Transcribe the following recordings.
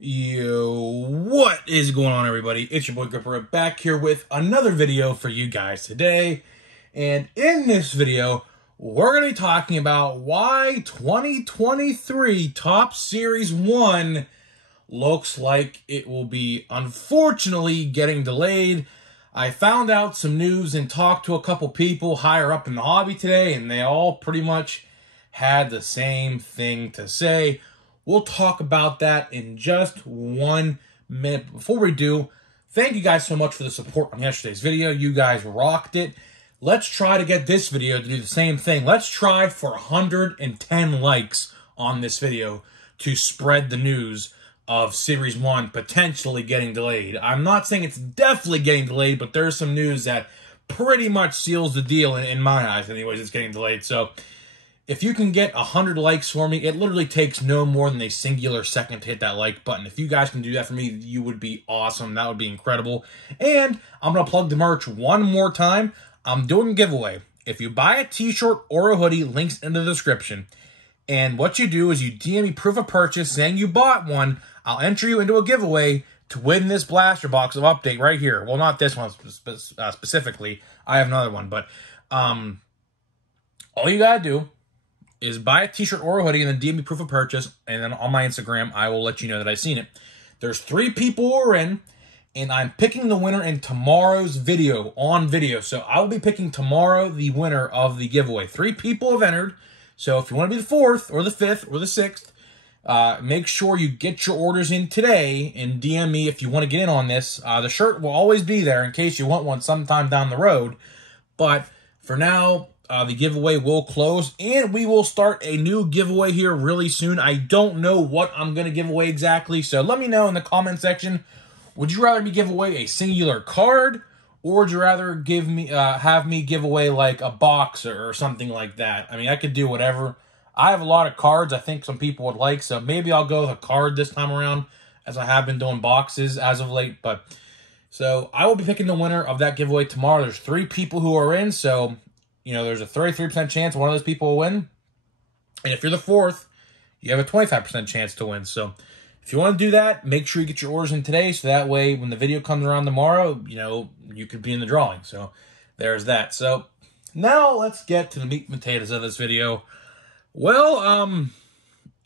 Yo, what is going on, everybody? It's your boy Gripper back here with another video for you guys today. And in this video, we're going to be talking about why 2023 Top Series 1 looks like it will be, unfortunately, getting delayed. I found out some news and talked to a couple people higher up in the hobby today, and they all pretty much had the same thing to say. We'll talk about that in just 1 minute. Before we do, thank you guys so much for the support on yesterday's video. You guys rocked it. Let's try to get this video to do the same thing. Let's try for 110 likes on this video to spread the news of Series 1 potentially getting delayed. I'm not saying it's definitely getting delayed, but there's some news that pretty much seals the deal in my eyes. Anyways, it's getting delayed. So if you can get 100 likes for me, it literally takes no more than a singular second to hit that like button. If you guys can do that for me, you would be awesome. That would be incredible. And I'm going to plug the merch one more time. I'm doing a giveaway. If you buy a t-shirt or a hoodie, links in the description. And what you do is you DM me proof of purchase saying you bought one. I'll enter you into a giveaway to win this blaster box of Update right here. Well, not this one specifically. I have another one. But all you got to do is buy a t-shirt or a hoodie and then DM me proof of purchase, and then on my Instagram, I will let you know that I've seen it. There's 3 people who are in, and I'm picking the winner in tomorrow's video, on video. So I will be picking tomorrow the winner of the giveaway. 3 people have entered, so if you want to be the 4th or the 5th or the 6th, make sure you get your orders in today and DM me if you want to get in on this. The shirt will always be there in case you want one sometime down the road, but for now, the giveaway will close, and we will start a new giveaway here really soon. I don't know what I'm going to give away exactly, so let me know in the comment section. Would you rather me give away a singular card, or would you rather give me have me give away like a box or something like that? I mean, I could do whatever. I have a lot of cards I think some people would like, so maybe I'll go with a card this time around, as I have been doing boxes as of late. But so I will be picking the winner of that giveaway tomorrow. There's 3 people who are in, so you know, there's a 33% chance one of those people will win. And if you're the 4th, you have a 25% chance to win. So if you want to do that, make sure you get your orders in today, so that way when the video comes around tomorrow, you know, you could be in the drawing. So there's that. So now let's get to the meat and potatoes of this video. Well,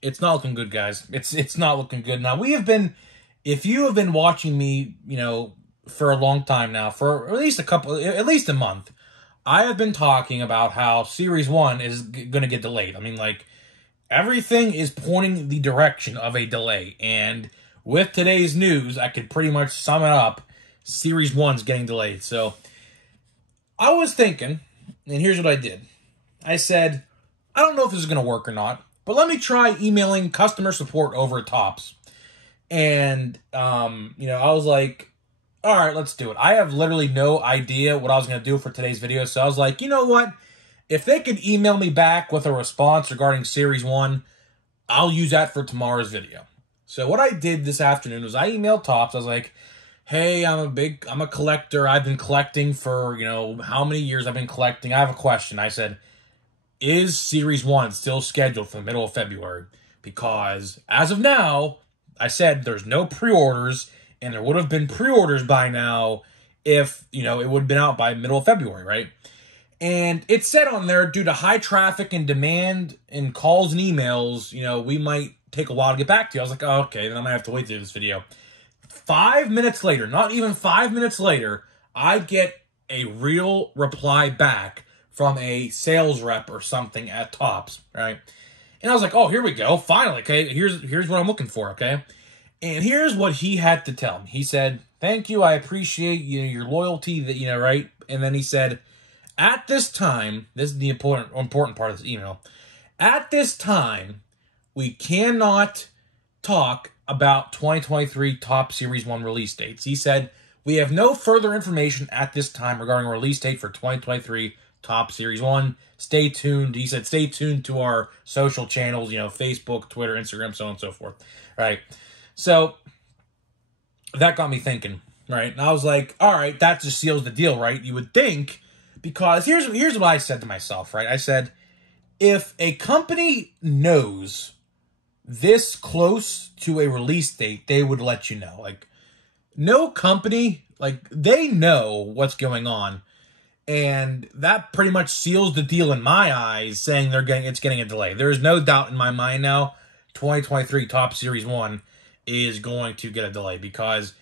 it's not looking good, guys. It's not looking good. Now, we have been, if you have been watching me, you know, for a long time now, for at least a month, I have been talking about how Series 1 is going to get delayed. I mean, like, everything is pointing the direction of a delay. And with today's news, I could pretty much sum it up. Series 1's getting delayed. So, I was thinking, and here's what I did. I said, I don't know if this is going to work or not, but let me try emailing customer support over at Topps. And, you know, I was like, all right, let's do it. I have literally no idea what I was going to do for today's video, so I was like, you know what? If they could email me back with a response regarding Series 1, I'll use that for tomorrow's video. So what I did this afternoon was I emailed Topps. I was like, hey, I'm a collector. I've been collecting for, you know, how many years I've been collecting. I have a question. I said, is Series 1 still scheduled for the middle of February? Because as of now, I said there's no pre-orders, and there would have been pre-orders by now if, you know, it would have been out by middle of February, right? And it said on there, due to high traffic and demand and calls and emails, you know, we might take a while to get back to you. I was like, oh, okay, then I'm going to have to wait through this video. 5 minutes later, not even 5 minutes later, I get a real reply back from a sales rep or something at Topps, right? And I was like, oh, here we go. Finally, okay, here's what I'm looking for, okay? And here's what he had to tell me. He said, thank you, I appreciate, you know, your loyalty, that, you know, right? And then he said, at this time, this is the important part of this email. At this time, we cannot talk about 2023 Top Series 1 release dates. He said, we have no further information at this time regarding a release date for 2023 Top Series 1. Stay tuned. He said, stay tuned to our social channels, you know, Facebook, Twitter, Instagram, so on and so forth. Right. So that got me thinking, right? And I was like, all right, that just seals the deal, right? You would think, because here's what I said to myself, right? I said, if a company knows this close to a release date, they would let you know. Like, no company, like, they know what's going on. And that pretty much seals the deal in my eyes, saying it's getting a delay. There is no doubt in my mind now, 2023 Top Series 1 is going to get a delay, because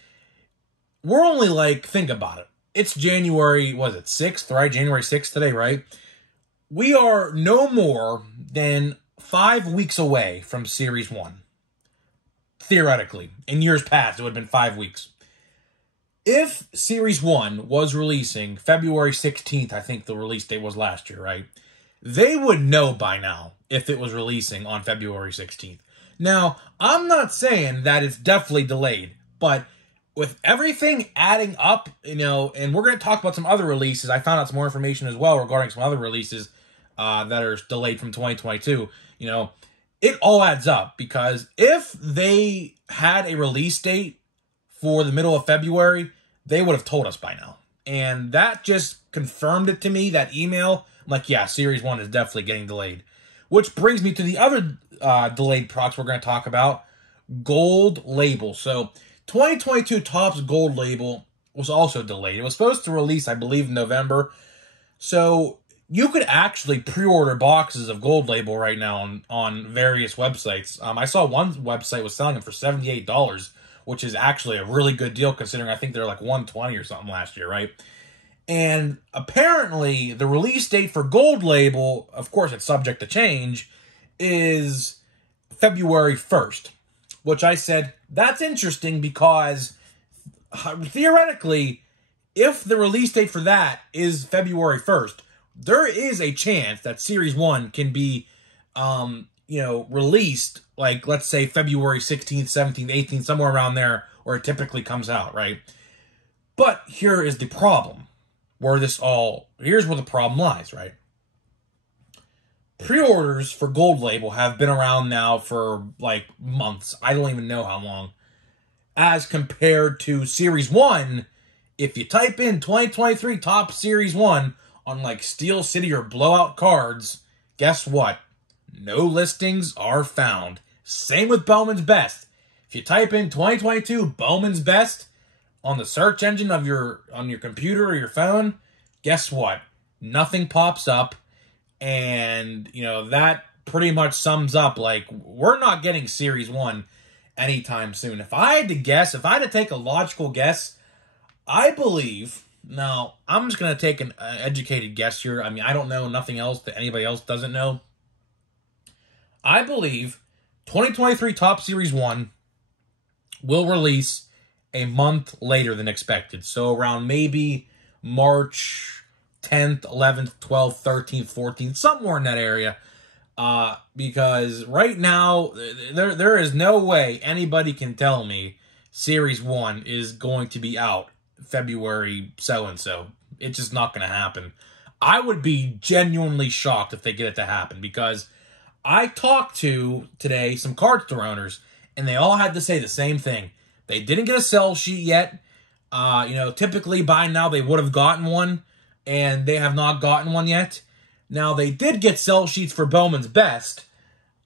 we're only like, think about it. It's January, 6th, right? January 6th today, right? We are no more than 5 weeks away from Series 1. Theoretically. In years past, it would have been 5 weeks. If Series 1 was releasing February 16th, I think the release date was last year, right? They would know by now if it was releasing on February 16th. Now, I'm not saying that it's definitely delayed, but with everything adding up, and we're going to talk about some other releases. I found out some more information as well regarding some other releases that are delayed from 2022. It all adds up, because if they had a release date for the middle of February, they would have told us by now. And that just confirmed it to me, that email. I'm like, yeah, Series 1 is definitely getting delayed. Which brings me to the other delayed products we're going to talk about, Gold Label. So 2022 Topps Gold Label was also delayed. It was supposed to release, I believe, in November. So you could actually pre-order boxes of Gold Label right now on various websites. I saw one website was selling them for $78, which is actually a really good deal, considering I think they're like $120 or something last year, right? And apparently, the release date for Gold Label, of course it's subject to change, is February 1st. Which I said, that's interesting, because theoretically, if the release date for that is February 1st, there is a chance that Series 1 can be, released, like, let's say February 16th, 17th, 18th, somewhere around there, where it typically comes out, right? But here is the problem, here's where the problem lies, right? Pre-orders for Gold Label have been around now for, like, months. I don't even know how long. As compared to Series 1, if you type in 2023 Top Series 1 on, like, Steel City or Blowout Cards, guess what? No listings are found. Same with Bowman's Best. If you type in 2022 Bowman's Best on the search engine on your computer or your phone, guess what? Nothing pops up. And, that pretty much sums up, like, we're not getting Series 1 anytime soon. If I had to guess, if I had to take a logical guess, I believe, now, I'm just going to take an educated guess here. I mean, I don't know nothing else that anybody else doesn't know. I believe 2023 Top Series 1 will release a month later than expected. So around maybe March 10th, 11th, 12th, 13th, 14th, somewhere in that area. Because right now, there is no way anybody can tell me Series 1 is going to be out February so-and-so. It's just not going to happen. I would be genuinely shocked if they get it to happen, because I talked to, today, some card store owners, and they all had to say the same thing. They didn't get a sell sheet yet. Typically by now they would have gotten one, and they have not gotten one yet. Now, they did get sell sheets for Bowman's Best.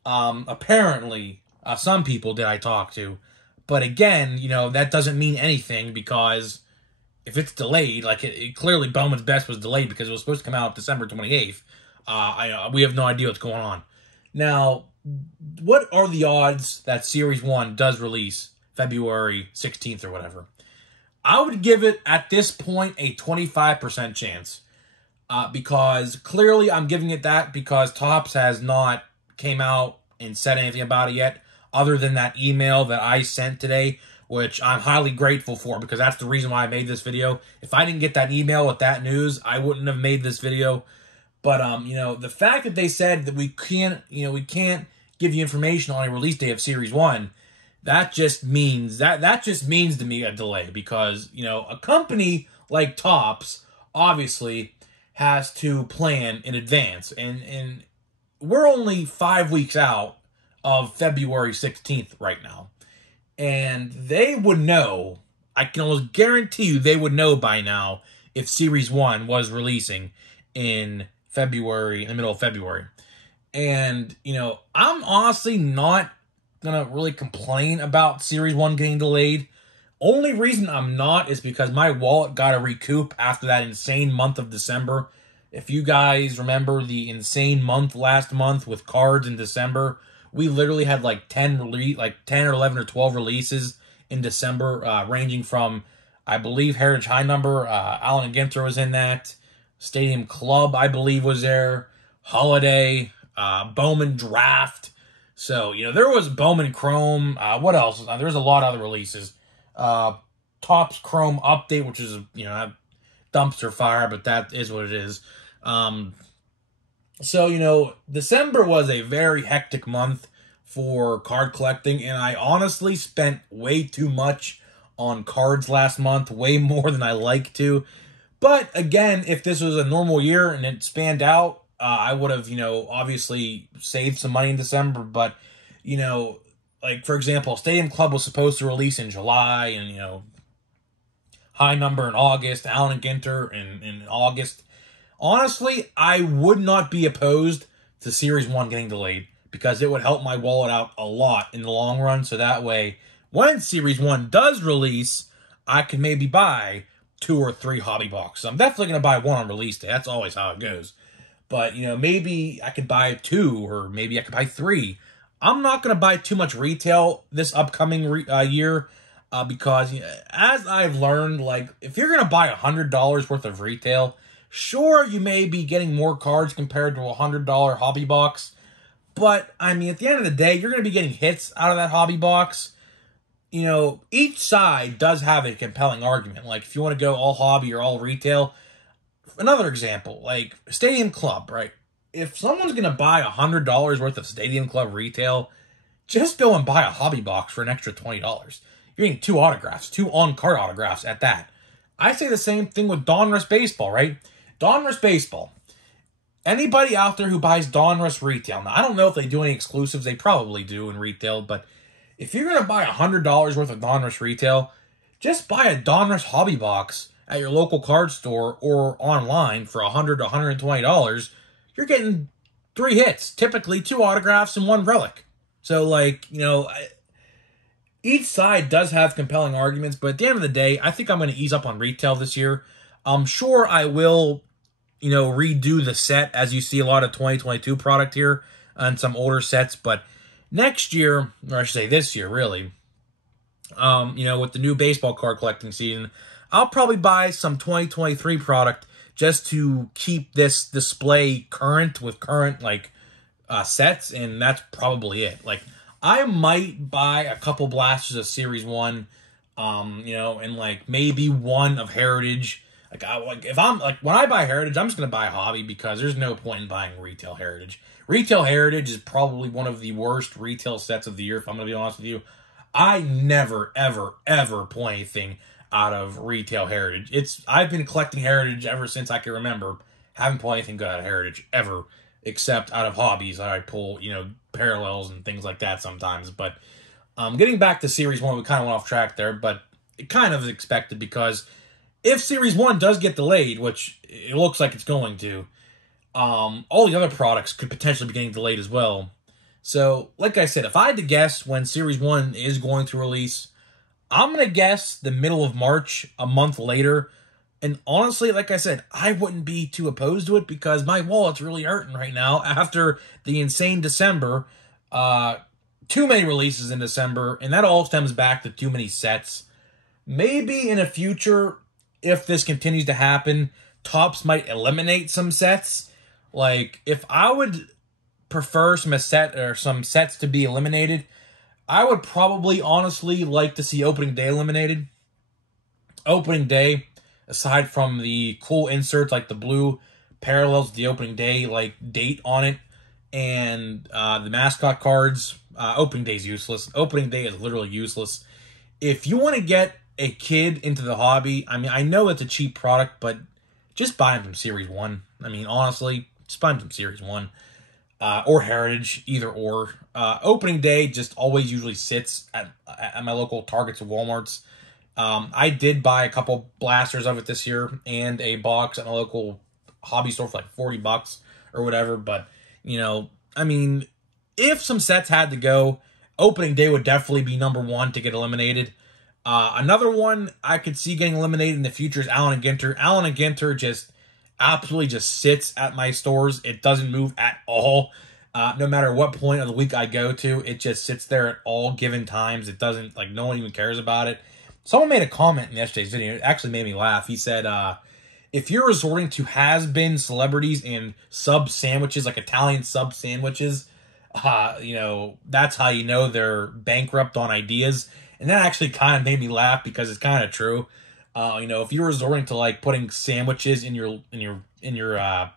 Apparently, some people did I talk to. But again, that doesn't mean anything, because if it's delayed, like clearly Bowman's Best was delayed because it was supposed to come out December 28th. We have no idea what's going on. Now, what are the odds that Series 1 does release February 16th or whatever? I would give it, at this point, a 25% chance. Because clearly I'm giving it that because Topps has not came out and said anything about it yet, other than that email that I sent today, which I'm highly grateful for, because that's the reason why I made this video. If I didn't get that email with that news, I wouldn't have made this video. But, the fact that they said that we can't give you information on a release date of Series 1, that just means to me a delay, because, a company like Topps obviously has to plan in advance, and we're only 5 weeks out of February 16th right now, and they would know, I can almost guarantee you they would know by now if Series 1 was releasing in February, in the middle of February. And, I'm honestly not gonna really complain about Series 1 getting delayed. Only reason I'm not is because my wallet got to recoup after that insane month of December. If you guys remember the insane month last month with cards in December, we literally had like 10 or 11 or 12 releases in December, ranging from, I believe, Heritage High Number, Allen and Ginter was in that, Stadium Club, I believe, was there, Holiday, Bowman Draft. So, there was Bowman Chrome. What else? There was a lot of other releases. Topps Chrome Update, which is, dumpster fire, but that is what it is. So, December was a very hectic month for card collecting, and I honestly spent way too much on cards last month, way more than I like to. But again, if this was a normal year and it spanned out, I would have, obviously saved some money in December. But, like, for example, Stadium Club was supposed to release in July, and, High Number in August, Allen and Ginter in August. Honestly, I would not be opposed to Series 1 getting delayed because it would help my wallet out a lot in the long run. So that way, when Series 1 does release, I can maybe buy 2 or 3 hobby boxes. I'm definitely going to buy one on release day. That's always how it goes. But, maybe I could buy 2 or maybe I could buy 3. I'm not going to buy too much retail this upcoming year because, as I've learned, like, if you're going to buy $100 worth of retail, sure, you may be getting more cards compared to a $100 hobby box. But, at the end of the day, you're going to be getting hits out of that hobby box. Each side does have a compelling argument. Like, if you want to go all hobby or all retail, another example, like Stadium Club, right? If someone's going to buy $100 worth of Stadium Club retail, just go and buy a hobby box for an extra $20. You're getting 2 autographs, 2 on-card autographs at that. I say the same thing with Donruss Baseball, right? Donruss Baseball. Anybody out there who buys Donruss retail, now I don't know if they do any exclusives, they probably do in retail, but if you're going to buy $100 worth of Donruss retail, just buy a Donruss hobby box at your local card store or online for $100 to $120. You're getting 3 hits, typically 2 autographs and 1 relic. So, like, each side does have compelling arguments, but at the end of the day, I think I'm going to ease up on retail this year. I'm sure I will, redo the set as you see a lot of 2022 product here and some older sets, but next year, or I should say this year, really, with the new baseball card collecting season, I'll probably buy some 2023 product just to keep this display current with current, sets, and that's probably it. Like, I might buy a couple blasters of Series 1, and, maybe one of Heritage. When I buy Heritage, I'm just going to buy a hobby because there's no point in buying retail Heritage. Retail Heritage is probably one of the worst retail sets of the year, if I'm going to be honest with you. I never, ever, ever pull anything out of retail Heritage. I've been collecting Heritage ever since I can remember. Haven't pulled anything good out of Heritage ever, except out of hobbies. I pull, parallels and things like that sometimes. But getting back to Series 1, we kind of went off track there, but it kind of is expected because if Series 1 does get delayed, which it looks like it's going to, all the other products could potentially be getting delayed as well. So, like I said, if I had to guess when Series 1 is going to release, I'm going to guess the middle of March, a month later. And honestly, like I said, I wouldn't be too opposed to it because my wallet's really hurting right now after the insane December. Too many releases in December, and that all stems back to too many sets. Maybe in the future, if this continues to happen, Topps might eliminate some sets. Like, if I would prefer some sets to be eliminated, I would probably honestly like to see opening day eliminated. Opening day, aside from the cool inserts like the blue parallels the opening day date on it, and the mascot cards, opening day is useless. Opening day is literally useless. If you want to get a kid into the hobby, I know it's a cheap product, but just buy them from Series 1. Honestly, just buy them from Series 1. Or Heritage, either or. Opening day just always usually sits at my local Targets or Walmarts. I did buy a couple blasters of it this year and a box at my local hobby store for $40 or whatever. But, if some sets had to go, Opening day would definitely be number one to get eliminated. Another one I could see getting eliminated in the future is Allen and Ginter. Allen and Ginter just absolutely just sits at my stores. It doesn't move at all. No matter what point of the week I go to, it just sits there at all given times. It doesn't, like, no one even cares about it. Someone made a comment in yesterday's video. It actually made me laugh. He said, if you're resorting to has-been celebrities and sub sandwiches, like Italian sub sandwiches, you know, that's how you know they're bankrupt on ideas. And that actually kind of made me laugh because it's kind of true. You know, if you're resorting to like putting sandwiches in your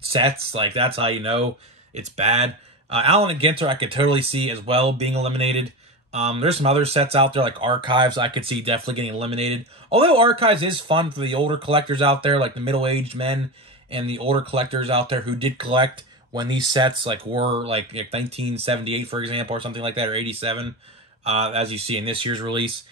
sets, like that's how you know it's bad. Allen and Ginter I could totally see as well being eliminated. There's some other sets out there like Archives I could see definitely getting eliminated. Although Archives is fun for the older collectors out there, like the middle-aged men and the older collectors out there who did collect when these sets like were like 1978, for example, or something like that, or 87, as you see in this year's release.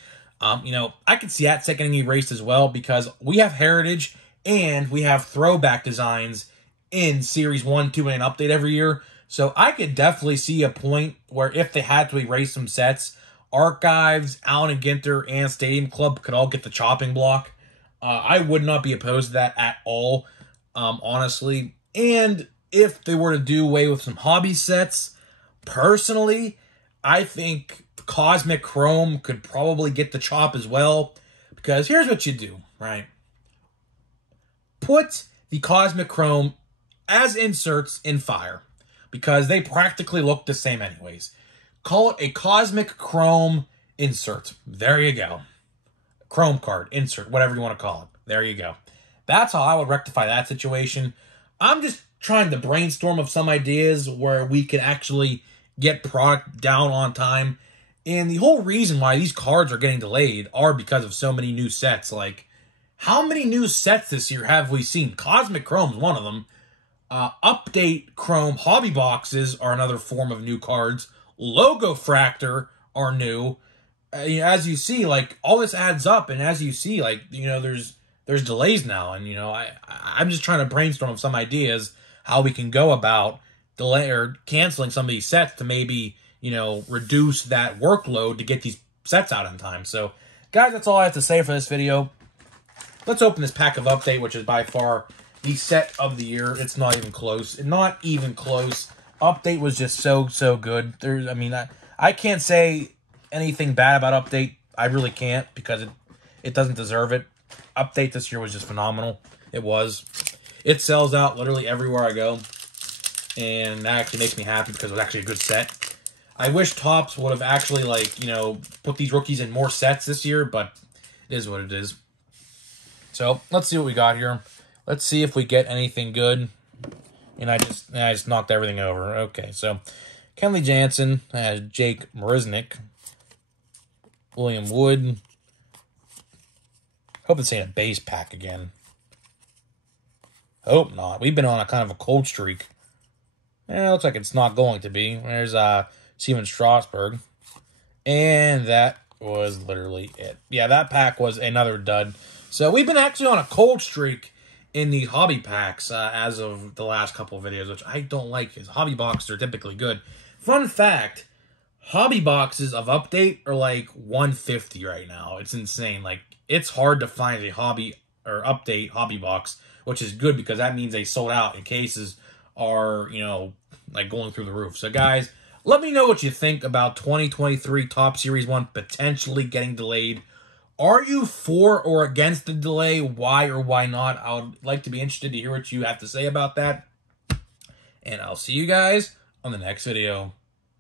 You know, I could see that set getting erased as well because we have heritage and we have throwback designs in Series 1, 2, and an update every year. So I could definitely see a point where if they had to erase some sets, Archives, Allen and Ginter, and Stadium Club could all get the chopping block. I would not be opposed to that at all, honestly. And if they were to do away with some hobby sets, personally, I think Cosmic Chrome could probably get the chop as well. Because here's what you do, right? Put the Cosmic Chrome as inserts in Fire. Because they practically look the same anyways. Call it a Cosmic Chrome insert. There you go. Chrome card, insert, whatever you want to call it. There you go. That's how I would rectify that situation. I'm just trying to brainstorm of some ideas where we can actually get product down on time. And the whole reason why these cards are getting delayed are because of so many new sets. Like, how many new sets this year have we seen? Cosmic Chrome's one of them. Update Chrome hobby boxes are another form of new cards. Logo Fractor are new. As you see, like, all this adds up, and as you see, like, you know, there's delays now, and, you know, I'm just trying to brainstorm of some ideas how we can go about delay or canceling some of these sets to maybe, you know, reduce that workload to get these sets out in time. So, guys, that's all I have to say for this video. Let's open this pack of Update, which is by far the set of the year. It's not even close. Not even close. Update was just so good. I mean, I can't say anything bad about Update. I really can't because it doesn't deserve it. Update this year was just phenomenal. It was. It sells out literally everywhere I go. And that actually makes me happy because it was actually a good set. I wish Topps would have actually, like, you know, put these rookies in more sets this year, but it is what it is. So, let's see what we got here. Let's see if we get anything good. And I just knocked everything over. Okay, so Kenley Jansen has Jake Marisnick, William Wood. Hope this ain't a base pack again. Hope not. We've been on a kind of a cold streak. It looks like it's not going to be. There's Steven Strasburg. And that was literally it. Yeah, that pack was another dud. So we've been actually on a cold streak in the hobby packs as of the last couple of videos, which I don't like because hobby boxes are typically good. Fun fact, hobby boxes of Update are like $150 right now. It's insane. Like, it's hard to find a hobby or Update hobby box, which is good because that means they sold out and cases are, you know, like going through the roof. So, guys, let me know what you think about 2023 Top Series 1 potentially getting delayed. Are you for or against the delay? Why or why not? I would like to be interested to hear what you have to say about that. And I'll see you guys on the next video.